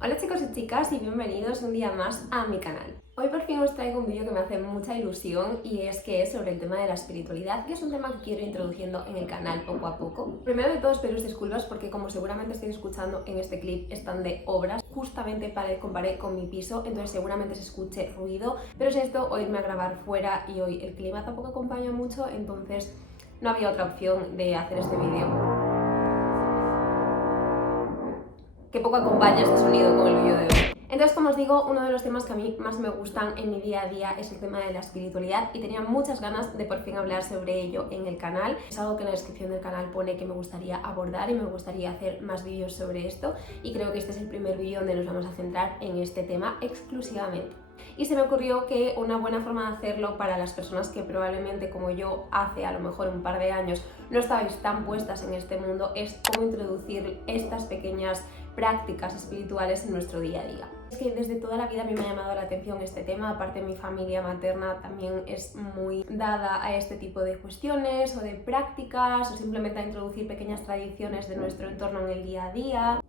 Hola chicos y chicas y bienvenidos un día más a mi canal. Hoy por fin os traigo un vídeo que me hace mucha ilusión y es que es sobre el tema de la espiritualidad, que es un tema que quiero ir introduciendo en el canal poco a poco. Primero de todo os pido disculpas porque como seguramente estáis escuchando en este clip están de obras justamente para ir con pared con mi piso, entonces seguramente se escuche ruido, pero es esto o irme a grabar fuera y hoy el clima tampoco acompaña mucho, entonces no había otra opción de hacer este vídeo. Que poco acompaña este sonido con el vídeo de hoy. Entonces, como os digo, uno de los temas que a mí más me gustan en mi día a día es el tema de la espiritualidad y tenía muchas ganas de por fin hablar sobre ello en el canal. Es algo que en la descripción del canal pone que me gustaría abordar y me gustaría hacer más vídeos sobre esto y creo que este es el primer vídeo donde nos vamos a centrar en este tema exclusivamente. Y se me ocurrió que una buena forma de hacerlo para las personas que probablemente como yo hace a lo mejor un par de años no estabais tan puestas en este mundo es cómo introducir estas pequeñas prácticas espirituales en nuestro día a día. Es que desde toda la vida a mí me ha llamado la atención este tema, aparte mi familia materna también es muy dada a este tipo de cuestiones o de prácticas o simplemente a introducir pequeñas tradiciones de nuestro entorno en el día a día.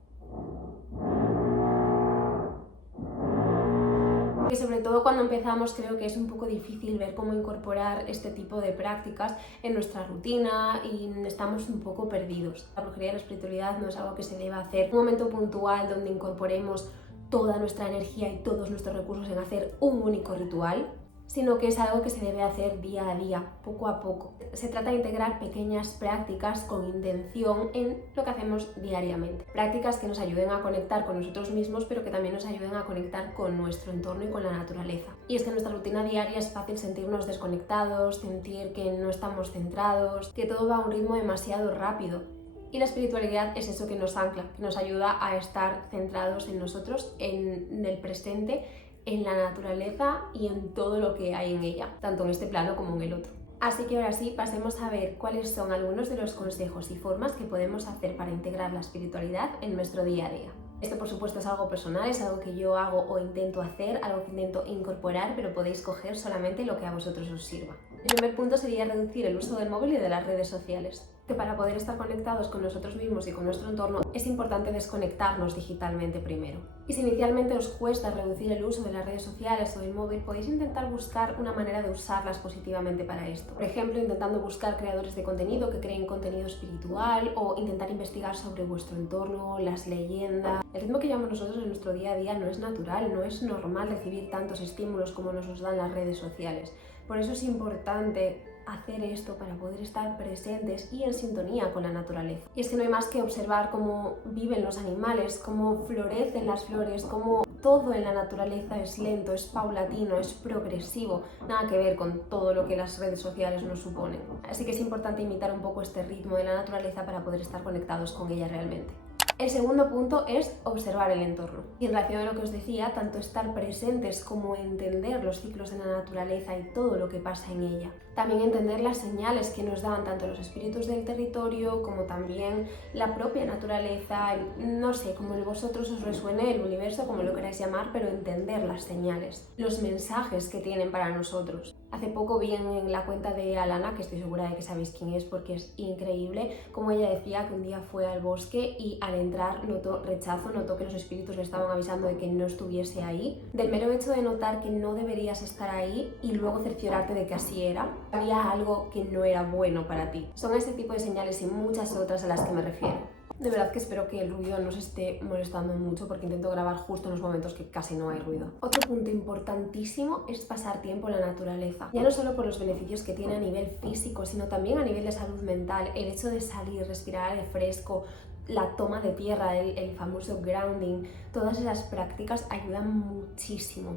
Que sobre todo cuando empezamos creo que es un poco difícil ver cómo incorporar este tipo de prácticas en nuestra rutina y estamos un poco perdidos. La brujería y la espiritualidad no es algo que se deba hacer en un momento puntual donde incorporemos toda nuestra energía y todos nuestros recursos en hacer un único ritual, sino que es algo que se debe hacer día a día, poco a poco. Se trata de integrar pequeñas prácticas con intención en lo que hacemos diariamente. Prácticas que nos ayuden a conectar con nosotros mismos, pero que también nos ayuden a conectar con nuestro entorno y con la naturaleza. Y es que en nuestra rutina diaria es fácil sentirnos desconectados, sentir que no estamos centrados, que todo va a un ritmo demasiado rápido. Y la espiritualidad es eso que nos ancla, que nos ayuda a estar centrados en nosotros, en el presente, en la naturaleza y en todo lo que hay en ella, tanto en este plano como en el otro. Así que ahora sí, pasemos a ver cuáles son algunos de los consejos y formas que podemos hacer para integrar la espiritualidad en nuestro día a día. Esto por supuesto es algo personal, es algo que yo hago o intento hacer, algo que intento incorporar, pero podéis coger solamente lo que a vosotros os sirva. El primer punto sería reducir el uso del móvil y de las redes sociales. Que para poder estar conectados con nosotros mismos y con nuestro entorno es importante desconectarnos digitalmente primero. Y si inicialmente os cuesta reducir el uso de las redes sociales o del móvil, podéis intentar buscar una manera de usarlas positivamente para esto. Por ejemplo, intentando buscar creadores de contenido que creen contenido espiritual o intentar investigar sobre vuestro entorno, las leyendas. El ritmo que llevamos nosotros en nuestro día a día no es natural, no es normal recibir tantos estímulos como nos dan las redes sociales. Por eso es importante hacer esto para poder estar presentes y en sintonía con la naturaleza. Y es que no hay más que observar cómo viven los animales, cómo florecen las flores, cómo todo en la naturaleza es lento, es paulatino, es progresivo, nada que ver con todo lo que las redes sociales nos suponen. Así que es importante imitar un poco este ritmo de la naturaleza para poder estar conectados con ella realmente. El segundo punto es observar el entorno. Y en relación a lo que os decía, tanto estar presentes como entender los ciclos de la naturaleza y todo lo que pasa en ella. También entender las señales que nos dan tanto los espíritus del territorio como también la propia naturaleza, no sé, como vosotros os resuene el universo, como lo queráis llamar, pero entender las señales, los mensajes que tienen para nosotros. Hace poco vi en la cuenta de Alana, que estoy segura de que sabéis quién es porque es increíble, como ella decía que un día fue al bosque y al entrar notó rechazo, notó que los espíritus le estaban avisando de que no estuviese ahí. Del mero hecho de notar que no deberías estar ahí y luego cerciorarte de que así era, había algo que no era bueno para ti. Son este tipo de señales y muchas otras a las que me refiero. De verdad que espero que el ruido no os esté molestando mucho porque intento grabar justo en los momentos que casi no hay ruido. Otro punto importantísimo es pasar tiempo en la naturaleza. Ya no solo por los beneficios que tiene a nivel físico, sino también a nivel de salud mental. El hecho de salir, respirar aire fresco, la toma de tierra, el famoso grounding, todas esas prácticas ayudan muchísimo.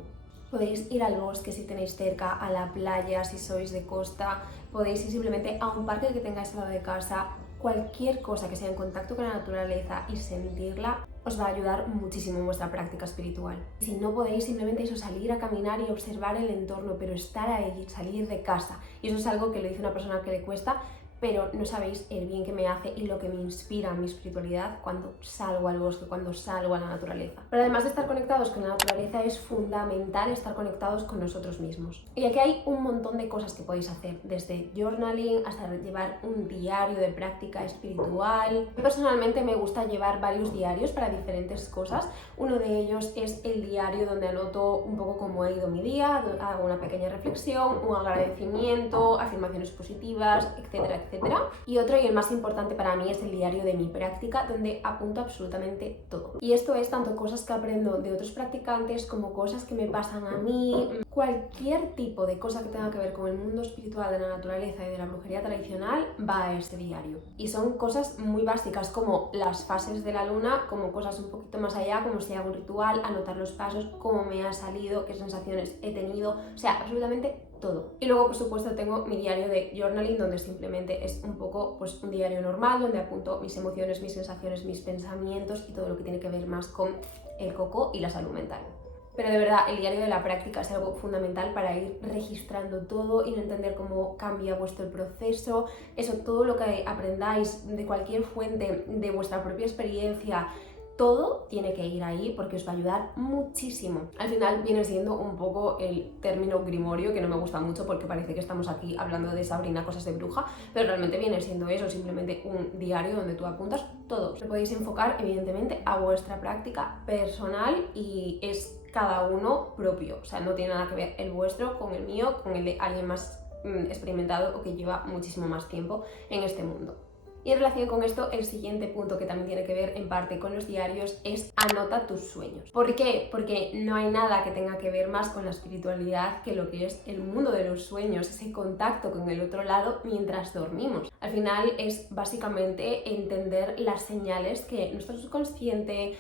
Podéis ir al bosque si tenéis cerca, a la playa si sois de costa, podéis ir simplemente a un parque que tengáis al lado de casa. Cualquier cosa que sea en contacto con la naturaleza y sentirla os va a ayudar muchísimo en vuestra práctica espiritual. Si no podéis, simplemente eso, salir a caminar y observar el entorno, pero estar ahí, salir de casa. Y eso es algo que lo dice una persona que le cuesta, pero no sabéis el bien que me hace y lo que me inspira mi espiritualidad cuando salgo al bosque, cuando salgo a la naturaleza. Pero además de estar conectados con la naturaleza, es fundamental estar conectados con nosotros mismos. Y aquí hay un montón de cosas que podéis hacer, desde journaling hasta llevar un diario de práctica espiritual. Personalmente me gusta llevar varios diarios para diferentes cosas. Uno de ellos es el diario donde anoto un poco cómo ha ido mi día, hago una pequeña reflexión, un agradecimiento, afirmaciones positivas, etcétera, etcétera. Y otro, y el más importante para mí, es el diario de mi práctica, donde apunto absolutamente todo. Y esto es tanto cosas que aprendo de otros practicantes como cosas que me pasan a mí. Cualquier tipo de cosa que tenga que ver con el mundo espiritual, de la naturaleza y de la brujería tradicional va a este diario. Y son cosas muy básicas como las fases de la luna, como cosas un poquito más allá, como si hago un ritual, anotar los pasos, cómo me ha salido, qué sensaciones he tenido, o sea, absolutamente todo. Y luego, por supuesto, tengo mi diario de journaling, donde simplemente es un poco pues un diario normal, donde apunto mis emociones, mis sensaciones, mis pensamientos y todo lo que tiene que ver más con el coco y la salud mental. Pero de verdad, el diario de la práctica es algo fundamental para ir registrando todo y entender cómo cambia vuestro proceso. Eso, todo lo que aprendáis de cualquier fuente, de vuestra propia experiencia, todo tiene que ir ahí porque os va a ayudar muchísimo. Al final viene siendo un poco el término grimorio, que no me gusta mucho porque parece que estamos aquí hablando de Sabrina, cosas de bruja, pero realmente viene siendo eso, simplemente un diario donde tú apuntas todo. Lo podéis enfocar evidentemente a vuestra práctica personal y es cada uno propio, o sea, no tiene nada que ver el vuestro con el mío, con el de alguien más experimentado o que lleva muchísimo más tiempo en este mundo. Y en relación con esto, el siguiente punto que también tiene que ver en parte con los diarios es anota tus sueños. ¿Por qué? Porque no hay nada que tenga que ver más con la espiritualidad que lo que es el mundo de los sueños, ese contacto con el otro lado mientras dormimos. Al final es básicamente entender las señales que nuestro subconsciente,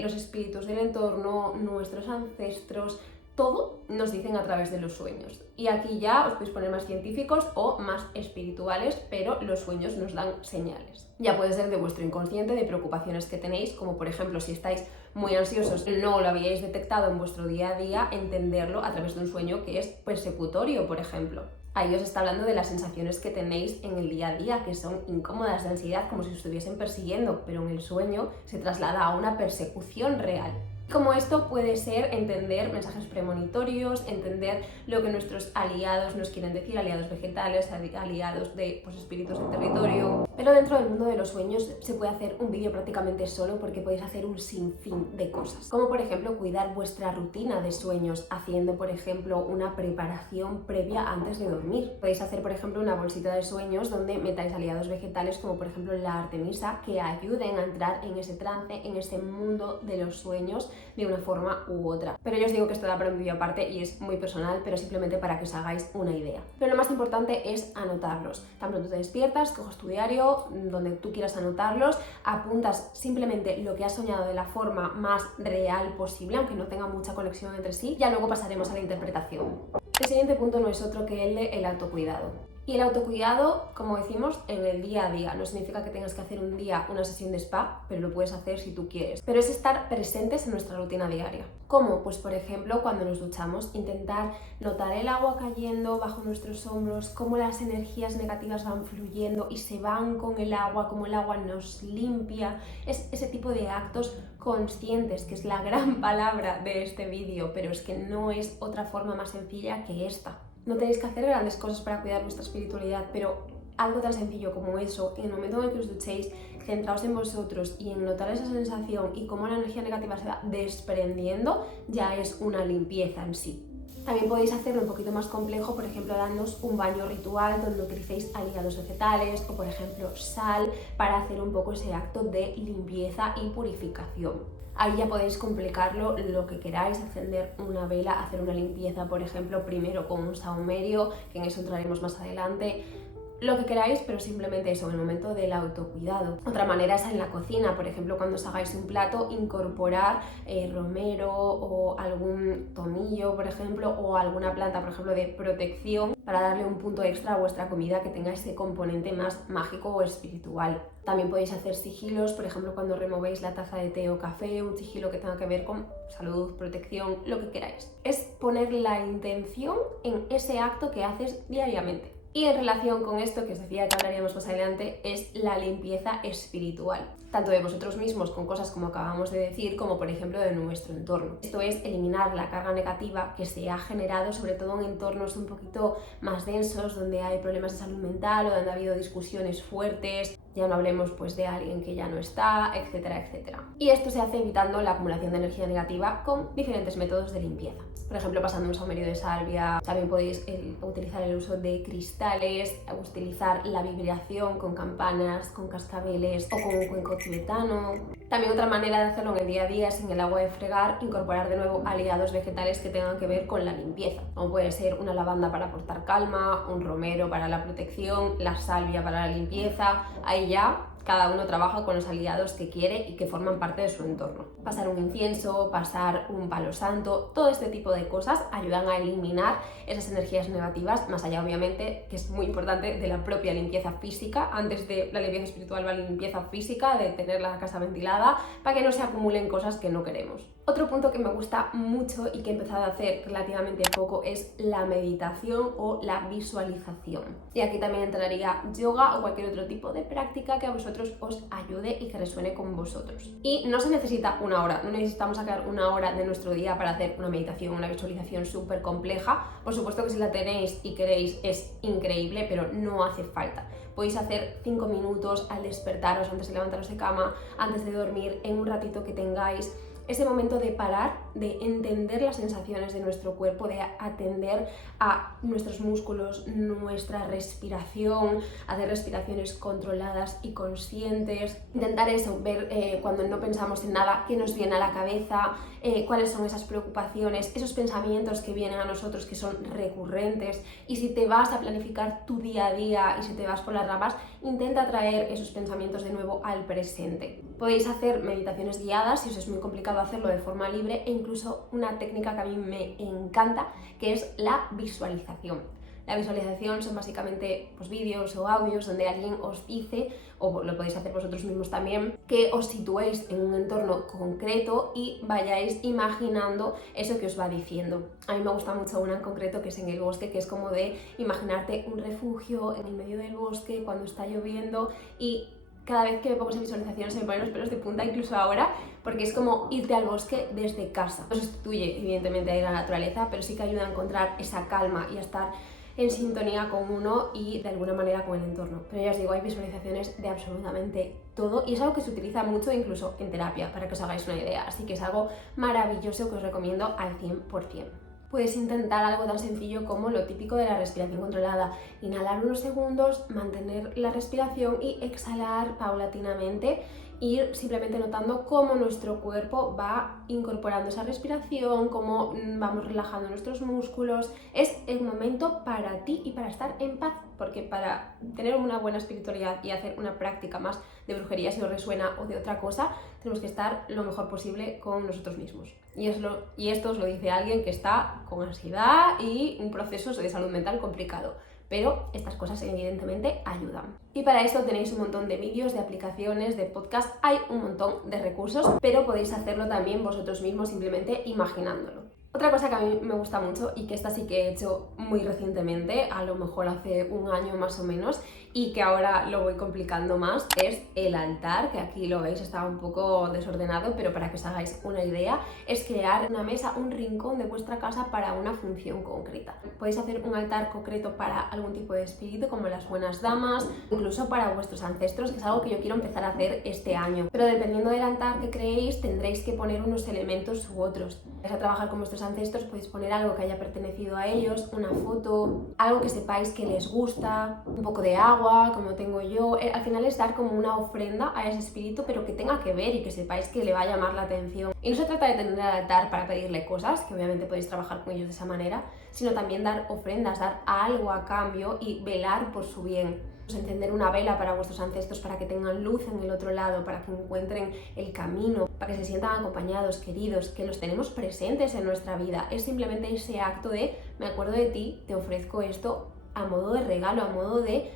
los espíritus del entorno, nuestros ancestros, todo nos dicen a través de los sueños. Y aquí ya os podéis poner más científicos o más espirituales, pero los sueños nos dan señales. Ya puede ser de vuestro inconsciente, de preocupaciones que tenéis, como por ejemplo si estáis muy ansiosos, no lo habíais detectado en vuestro día a día, entenderlo a través de un sueño que es persecutorio, por ejemplo. Ahí os está hablando de las sensaciones que tenéis en el día a día, que son incómodas, de ansiedad, como si os estuviesen persiguiendo, pero en el sueño se traslada a una persecución real. Como esto puede ser entender mensajes premonitorios, entender lo que nuestros aliados nos quieren decir, aliados vegetales, aliados de espíritus del territorio. Pero dentro del mundo de los sueños se puede hacer un vídeo prácticamente solo porque podéis hacer un sinfín de cosas. Como por ejemplo cuidar vuestra rutina de sueños, haciendo por ejemplo una preparación previa antes de dormir. Podéis hacer por ejemplo una bolsita de sueños donde metáis aliados vegetales como por ejemplo la artemisa, que ayuden a entrar en ese trance, en ese mundo de los sueños de una forma u otra. Pero yo os digo que esto da para un vídeo aparte y es muy personal, pero simplemente para que os hagáis una idea. Pero lo más importante es anotarlos. Tan pronto te despiertas, coges tu diario, donde tú quieras anotarlos, apuntas simplemente lo que has soñado de la forma más real posible, aunque no tenga mucha conexión entre sí, ya luego pasaremos a la interpretación. El siguiente punto no es otro que el de el autocuidado. Y el autocuidado, como decimos, en el día a día. No significa que tengas que hacer un día una sesión de spa, pero lo puedes hacer si tú quieres. Pero es estar presentes en nuestra rutina diaria. ¿Cómo? Pues por ejemplo, cuando nos duchamos, intentar notar el agua cayendo bajo nuestros hombros, cómo las energías negativas van fluyendo y se van con el agua, cómo el agua nos limpia. Es ese tipo de actos conscientes, que es la gran palabra de este vídeo, pero es que no es otra forma más sencilla que esta. No tenéis que hacer grandes cosas para cuidar vuestra espiritualidad, pero algo tan sencillo como eso, en el momento en el que os duchéis, centraos en vosotros y en notar esa sensación y cómo la energía negativa se va desprendiendo, ya es una limpieza en sí. También podéis hacerlo un poquito más complejo, por ejemplo, dándoos un baño ritual donde utilicéis aliados vegetales o, por ejemplo, sal, para hacer un poco ese acto de limpieza y purificación. Ahí ya podéis complicarlo lo que queráis, encender una vela, hacer una limpieza, por ejemplo, primero con un saumerio, que en eso entraremos más adelante. Lo que queráis, pero simplemente eso, en el momento del autocuidado. Otra manera es en la cocina, por ejemplo, cuando os hagáis un plato, incorporar romero o algún tomillo, por ejemplo, o alguna planta, por ejemplo, de protección, para darle un punto extra a vuestra comida que tenga ese componente más mágico o espiritual. También podéis hacer sigilos, por ejemplo, cuando removéis la taza de té o café, un sigilo que tenga que ver con salud, protección, lo que queráis. Es poner la intención en ese acto que haces diariamente. Y en relación con esto que os decía que hablaríamos más adelante, es la limpieza espiritual, tanto de vosotros mismos con cosas como acabamos de decir, como por ejemplo de nuestro entorno. Esto es eliminar la carga negativa que se ha generado, sobre todo en entornos un poquito más densos, donde hay problemas de salud mental o donde ha habido discusiones fuertes, ya no hablemos pues de alguien que ya no está, etcétera, etcétera. Y esto se hace evitando la acumulación de energía negativa con diferentes métodos de limpieza. Por ejemplo, pasando un saumerio de salvia, también podéis utilizar el uso de cristales, utilizar la vibración con campanas, con cascabeles o con un cuenco tibetano. También otra manera de hacerlo en el día a día es en el agua de fregar incorporar de nuevo aliados vegetales que tengan que ver con la limpieza, como puede ser una lavanda para aportar calma, un romero para la protección, la salvia para la limpieza. Ahí ya cada uno trabaja con los aliados que quiere y que forman parte de su entorno. Pasar un incienso, pasar un palo santo, todo este tipo de cosas ayudan a eliminar esas energías negativas, más allá obviamente, que es muy importante, de la propia limpieza física. Antes de la limpieza espiritual va la limpieza física, de tener la casa ventilada, para que no se acumulen cosas que no queremos. Otro punto que me gusta mucho y que he empezado a hacer relativamente poco es la meditación o la visualización. Y aquí también entraría yoga o cualquier otro tipo de práctica que a vosotros os ayude y que resuene con vosotros. Y no se necesita una hora, no necesitamos sacar una hora de nuestro día para hacer una meditación, una visualización súper compleja. Por supuesto que si la tenéis y queréis es increíble, pero no hace falta. Podéis hacer 5 minutos al despertaros, antes de levantaros de cama, antes de dormir, en un ratito que tengáis. Ese momento de parar, de entender las sensaciones de nuestro cuerpo, de atender a nuestros músculos, nuestra respiración, hacer respiraciones controladas y conscientes, intentar eso, ver cuando no pensamos en nada, qué nos viene a la cabeza, cuáles son esas preocupaciones, esos pensamientos que vienen a nosotros que son recurrentes, y si te vas a planificar tu día a día y si te vas por las ramas, intenta traer esos pensamientos de nuevo al presente. Podéis hacer meditaciones guiadas si os es muy complicado hacerlo de forma libre, e incluso una técnica que a mí me encanta, que es la visualización. La visualización son básicamente pues, vídeos o audios donde alguien os dice, o lo podéis hacer vosotros mismos también, que os situéis en un entorno concreto y vayáis imaginando eso que os va diciendo. A mí me gusta mucho una en concreto que es en el bosque, que es como de imaginarte un refugio en el medio del bosque cuando está lloviendo, y cada vez que me pongo esa visualización se me ponen los pelos de punta, incluso ahora, porque es como irte al bosque desde casa. No sustituye evidentemente a ir a la naturaleza, pero sí que ayuda a encontrar esa calma y a estar en sintonía con uno y de alguna manera con el entorno. Pero ya os digo, hay visualizaciones de absolutamente todo y es algo que se utiliza mucho incluso en terapia, para que os hagáis una idea. Así que es algo maravilloso que os recomiendo al 100%. Puedes intentar algo tan sencillo como lo típico de la respiración controlada. Inhalar unos segundos, mantener la respiración y exhalar paulatinamente. Ir simplemente notando cómo nuestro cuerpo va incorporando esa respiración, cómo vamos relajando nuestros músculos. Es el momento para ti y para estar en paz, porque para tener una buena espiritualidad y hacer una práctica más de brujería, si os resuena, o de otra cosa, tenemos que estar lo mejor posible con nosotros mismos. Y esto os lo dice alguien que está con ansiedad y un proceso de salud mental complicado. Pero estas cosas evidentemente ayudan. Y para esto tenéis un montón de vídeos, de aplicaciones, de podcast, hay un montón de recursos, pero podéis hacerlo también vosotros mismos simplemente imaginándolo. Otra cosa que a mí me gusta mucho y que esta sí que he hecho muy recientemente, a lo mejor hace un año más o menos, y que ahora lo voy complicando más, es el altar, que aquí lo veis, está un poco desordenado, pero para que os hagáis una idea, es crear una mesa, un rincón de vuestra casa para una función concreta. Podéis hacer un altar concreto para algún tipo de espíritu, como las buenas damas, incluso para vuestros ancestros, que es algo que yo quiero empezar a hacer este año. Pero dependiendo del altar que creéis, tendréis que poner unos elementos u otros. Vais a trabajar con vuestros ancestros, podéis poner algo que haya pertenecido a ellos, una foto, algo que sepáis que les gusta, un poco de agua, como tengo yo. Al final es dar como una ofrenda a ese espíritu, pero que tenga que ver y que sepáis que le va a llamar la atención. Y no se trata de tener al altar para pedirle cosas, que obviamente podéis trabajar con ellos de esa manera, sino también dar ofrendas, dar algo a cambio y velar por su bien. Encender una vela para vuestros ancestros, para que tengan luz en el otro lado, para que encuentren el camino, para que se sientan acompañados, queridos, que los tenemos presentes en nuestra vida. Es simplemente ese acto de me acuerdo de ti, te ofrezco esto a modo de regalo, a modo de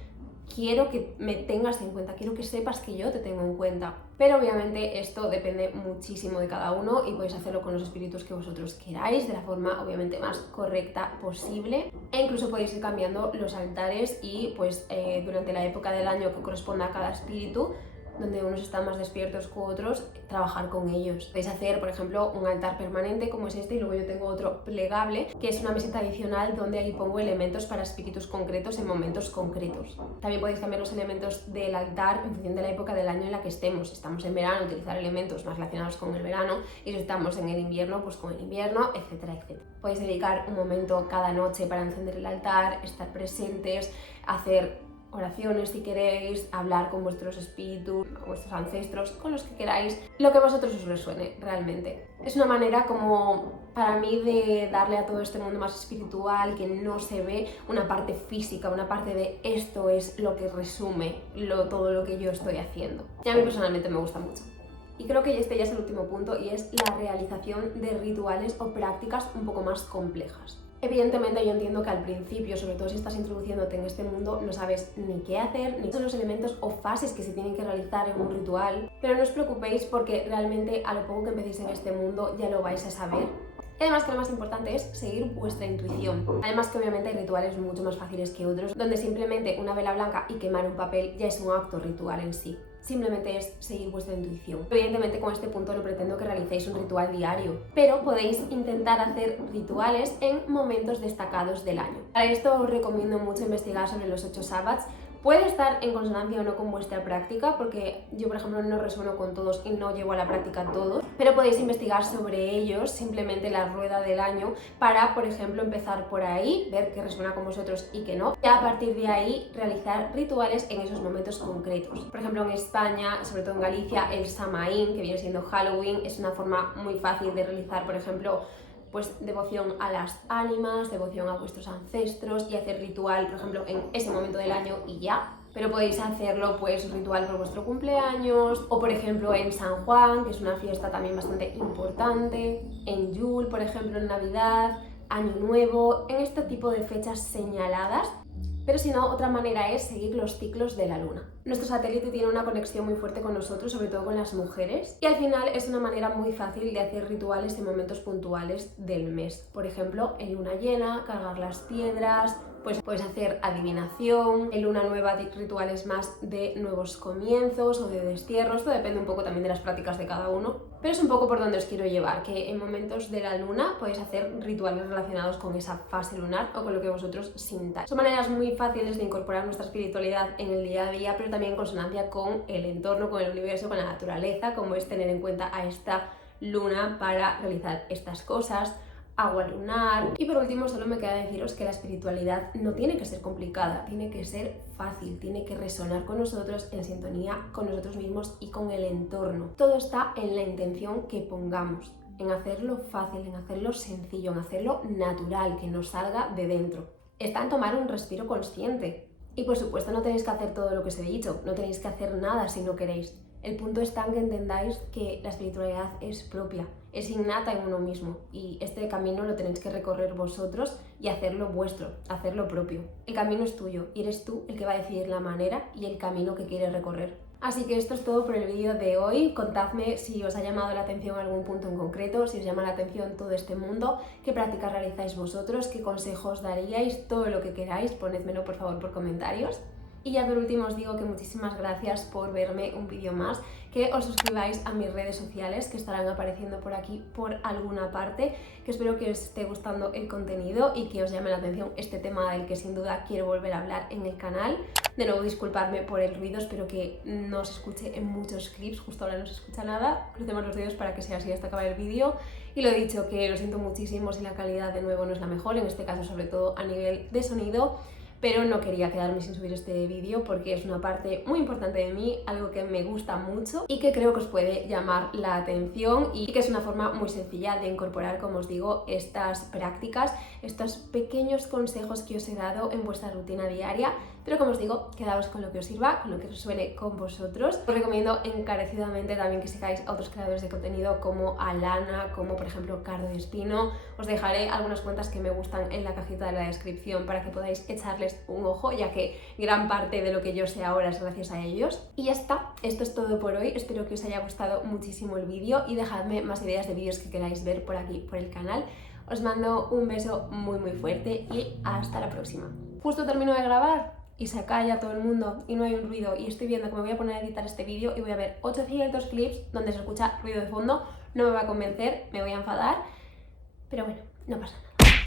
quiero que me tengas en cuenta, quiero que sepas que yo te tengo en cuenta. Pero obviamente esto depende muchísimo de cada uno y podéis hacerlo con los espíritus que vosotros queráis, de la forma obviamente más correcta posible. E incluso podéis ir cambiando los altares y pues durante la época del año que corresponda a cada espíritu, donde unos están más despiertos que otros, trabajar con ellos. Podéis hacer, por ejemplo, un altar permanente como es este, y luego yo tengo otro plegable, que es una mesita adicional donde ahí pongo elementos para espíritus concretos en momentos concretos. También podéis cambiar los elementos del altar en función de la época del año en la que estemos. Si estamos en verano, utilizar elementos más relacionados con el verano, y si estamos en el invierno, pues con el invierno, etcétera, etcétera. Podéis dedicar un momento cada noche para encender el altar, estar presentes, hacer oraciones si queréis, hablar con vuestros espíritus, con vuestros ancestros, con los que queráis, lo que a vosotros os resuene realmente. Es una manera como para mí de darle a todo este mundo más espiritual, que no se ve, una parte física, una parte de esto es lo que resume todo lo que yo estoy haciendo. Y a mí personalmente me gusta mucho. Y creo que este ya es el último punto, y es la realización de rituales o prácticas un poco más complejas. Evidentemente yo entiendo que al principio, sobre todo si estás introduciéndote en este mundo, no sabes ni qué hacer, ni son los elementos o fases que se tienen que realizar en un ritual, pero no os preocupéis porque realmente a lo poco que empecéis en este mundo ya lo vais a saber. Y además que lo más importante es seguir vuestra intuición. Además que obviamente hay rituales mucho más fáciles que otros, donde simplemente una vela blanca y quemar un papel ya es un acto ritual en sí. Simplemente es seguir vuestra intuición. Evidentemente con este punto no pretendo que realicéis un ritual diario, pero podéis intentar hacer rituales en momentos destacados del año. Para esto os recomiendo mucho investigar sobre los 8 sabbats. Puede estar en consonancia o no con vuestra práctica, porque yo, por ejemplo, no resueno con todos y no llevo a la práctica todos, pero podéis investigar sobre ellos, simplemente la rueda del año, para, por ejemplo, empezar por ahí, ver qué resuena con vosotros y qué no, y a partir de ahí realizar rituales en esos momentos concretos. Por ejemplo, en España, sobre todo en Galicia, el Samaín, que viene siendo Halloween, es una forma muy fácil de realizar, por ejemplo, pues devoción a las ánimas, devoción a vuestros ancestros, y hacer ritual, por ejemplo, en ese momento del año y ya. Pero podéis hacerlo, pues, ritual por vuestro cumpleaños, o por ejemplo en San Juan, que es una fiesta también bastante importante, en Yule, por ejemplo, en Navidad, Año Nuevo, en este tipo de fechas señaladas. Pero si no, otra manera es seguir los ciclos de la luna. Nuestro satélite tiene una conexión muy fuerte con nosotros, sobre todo con las mujeres, y al final es una manera muy fácil de hacer rituales en momentos puntuales del mes. Por ejemplo, en luna llena, cargar las piedras, pues puedes hacer adivinación, en luna nueva rituales más de nuevos comienzos o de destierros, esto depende un poco también de las prácticas de cada uno, pero es un poco por donde os quiero llevar, que en momentos de la luna podéis hacer rituales relacionados con esa fase lunar o con lo que vosotros sintáis. Son maneras muy fáciles de incorporar nuestra espiritualidad en el día a día, pero también en consonancia con el entorno, con el universo, con la naturaleza, como es tener en cuenta a esta luna para realizar estas cosas, agua lunar. Y por último, solo me queda deciros que la espiritualidad no tiene que ser complicada, tiene que ser fácil, tiene que resonar con nosotros, en sintonía con nosotros mismos y con el entorno. Todo está en la intención que pongamos, en hacerlo fácil, en hacerlo sencillo, en hacerlo natural, que nos salga de dentro. Está en tomar un respiro consciente. Y por supuesto no tenéis que hacer todo lo que os he dicho, no tenéis que hacer nada si no queréis. El punto está en que entendáis que la espiritualidad es propia, es innata en uno mismo, y este camino lo tenéis que recorrer vosotros y hacerlo vuestro, hacerlo propio. El camino es tuyo y eres tú el que va a decidir la manera y el camino que quieres recorrer. Así que esto es todo por el vídeo de hoy. Contadme si os ha llamado la atención algún punto en concreto, si os llama la atención todo este mundo, qué prácticas realizáis vosotros, qué consejos daríais, todo lo que queráis, ponedmelo por favor por comentarios. Y ya por último os digo que muchísimas gracias por verme un vídeo más, que os suscribáis a mis redes sociales que estarán apareciendo por aquí por alguna parte, que espero que os esté gustando el contenido y que os llame la atención este tema del que sin duda quiero volver a hablar en el canal. De nuevo disculpadme por el ruido, espero que no se escuche en muchos clips, justo ahora no se escucha nada, crucemos los dedos para que sea así hasta acabar el vídeo. Y lo dicho, que lo siento muchísimo si la calidad de nuevo no es la mejor, en este caso sobre todo a nivel de sonido, pero no quería quedarme sin subir este vídeo porque es una parte muy importante de mí, algo que me gusta mucho y que creo que os puede llamar la atención, y que es una forma muy sencilla de incorporar, como os digo, estas prácticas, estos pequeños consejos que os he dado en vuestra rutina diaria, pero como os digo, quedaos con lo que os sirva, con lo que resuene con vosotros. Os recomiendo encarecidamente también que sigáis a otros creadores de contenido como Alana, como por ejemplo Cardo de Espino. Os dejaré algunas cuentas que me gustan en la cajita de la descripción para que podáis echarles un ojo, ya que gran parte de lo que yo sé ahora es gracias a ellos. Y ya está, esto es todo por hoy, espero que os haya gustado muchísimo el vídeo y dejadme más ideas de vídeos que queráis ver por aquí, por el canal. Os mando un beso muy fuerte y hasta la próxima. Justo termino de grabar y se calla todo el mundo y no hay un ruido y estoy viendo que me voy a poner a editar este vídeo y voy a ver 800 clips donde se escucha ruido de fondo. No me va a convencer, me voy a enfadar, pero bueno, no pasa nada.